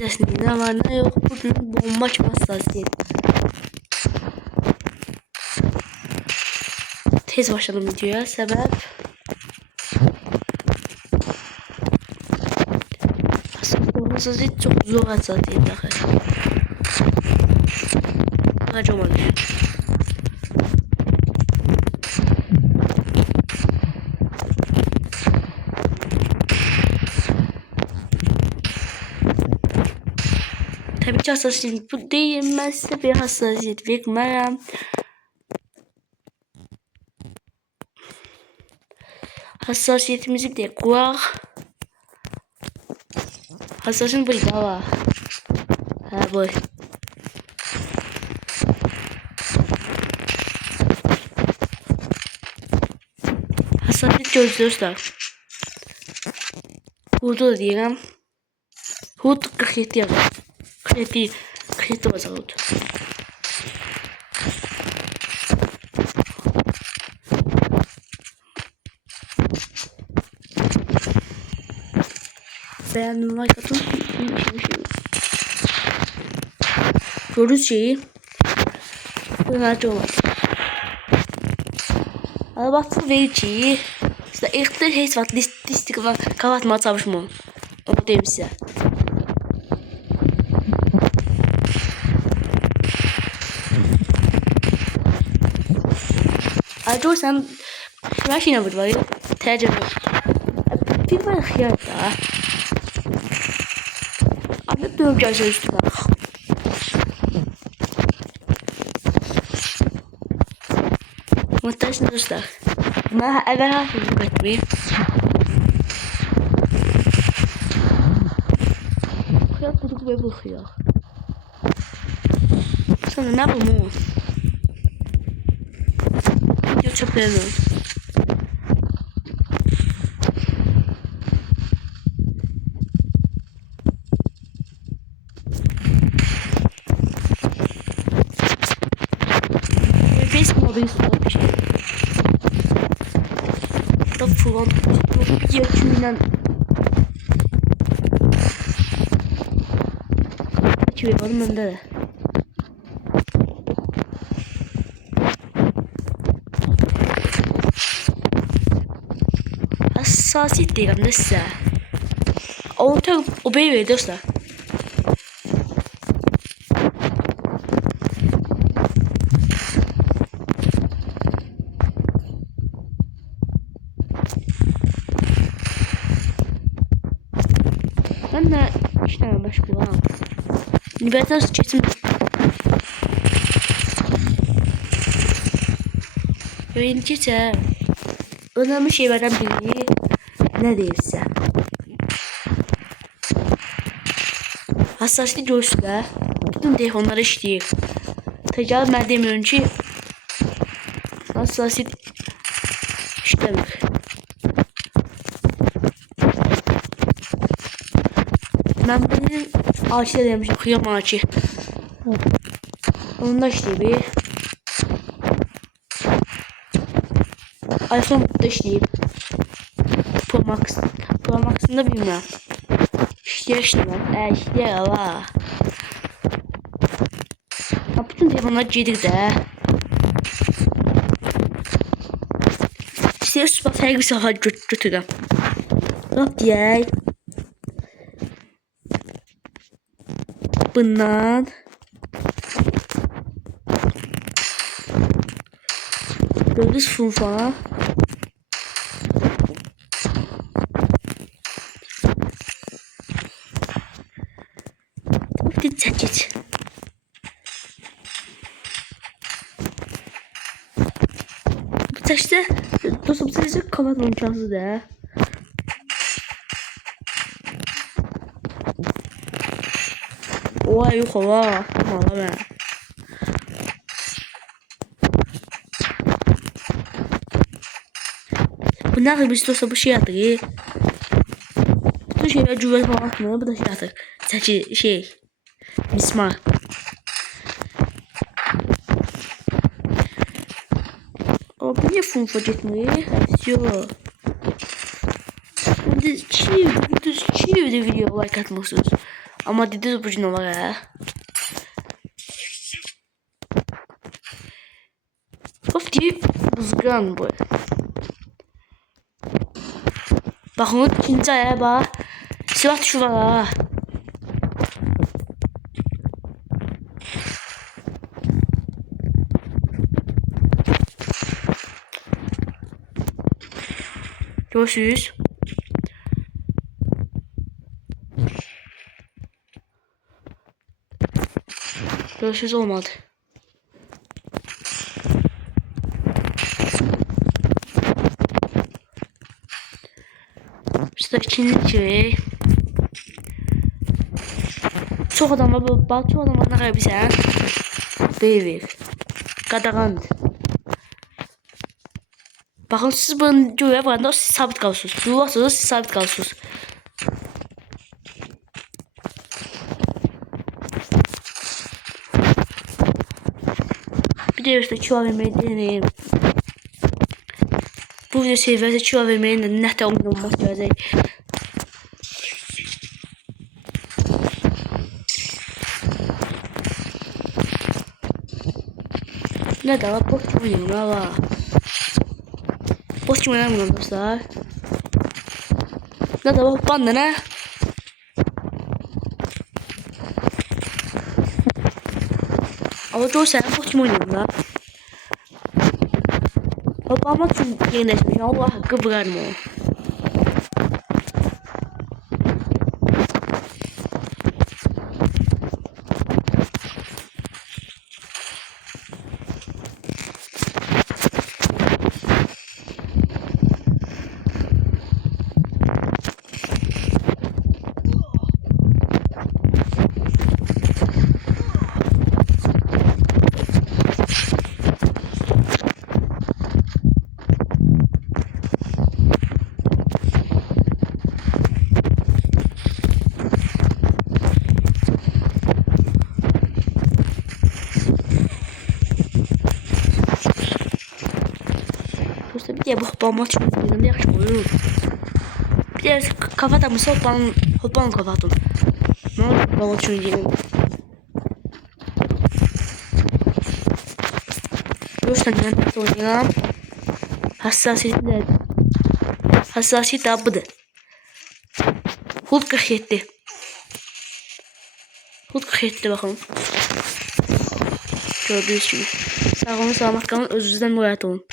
vizesinde ne var ne yok. Bugün bomba açma hassasiyeti. Tez başladım videoya. Sebep hassasiyet çok zor hassasiyet. Kaç olmadı. Tabii ki hassasiyet bu değilmezse bir hassasiyet vermem. Hassasiyetimizi de kurar. Hassasiyet bu da var. Ha bu. Hassasiyet gözlüyorlar. Hurda da diyeyim. Hurda 47 yazıyor. 47 var Hurda. Beğendim, like atın. Gördüğünüz şeyi bunlarca olmaz. Albatta verici. İşte ilk de heç vaxt listiklə qavatmağa çalışmam. Onu deyim sizə. Ayrıca sen her şeyine vur var. Təcrübə. Bir var xiyar da. Abi dövüb gəlsə üstünə. Montajlı dostlar. Ben evvel hafızlık etmeyeyim. Kıyak bulduk ve bu kıyak. Sonra ne yapalım oğlum? Video çok beğendim. Facebook'da bir şey. Da falan yakından açıyor oğlum bende de. Hassasiyet diyeyim de size. Orta o beyi dostlar. Ben de işlerle meşgulüm. Nibetler çetim. Öğreniciyse önemli şeylerden biri ne değilse. Hassasiyet göğüsler bütün telefonlar işleyir. Tecavüz ben demiyorum ki hassasiyet işlemir. Ben benim ağaçta demişim, kıyam ağacı. Onda işte bir iPhone da işleyip Pro Max'ında bilmem. İşleyen. İşleyen ama. Bütün telefonlar gelir de. İşte süper sevgi saha götürürüm. Rap diyey. Bundan gördüğünüz funfa bir çekiç bu taşta dostum sadece kapatma imkansız da. Oha yok hava. Valla be. Bu ne kadar bir dostum bu şey attık. Bu şeyler cüvvet falan atmıyor. Bu da şey attık. Sadece şey. Mismar. O bu niye funfa gitmiyor? Yok. Bu da çiğ de video like atmışsınız. Ama dedi bu cin var ha. Of diye buzgan bu. Bakın ikinci ayağa bak. Silah şu var ha. Görüşürüz. Görüşürüz olmadı. İşte ikinci. Çok adam var. Bak çok adam var. Ne kadar bir sen? Değil. Qadağandır. Baxın siz bunu göyə varanda siz sabit qalıyorsunuz. Durursanız siz sabit qalıyorsunuz. Bir de işte kilo vermeyi deneyim. Bu video seviyesi kilo vermeyin de nə də olmaz gələcək. Ne de var? Boş oynayayım valla. Boş oynayamıyorum dostlar. Ne de var? Banda ne? Ama doğru sen boş oynayayım la. Babama çünkü yenileşmiş. Allah hakkı bırakma o. Bir de bu hoppama çok güzel yakışmıyor. Bir de kafa damısı hoppan kafa adım. Ne olur hoppama çok güzel. Dostlar ben oynayalım. Hassasiyet de budur. Hulk 47. Hulk 47 bakalım. Gördüğünüz gibi. Sağ olun, selamat kalın. Özünüzden muayet olun.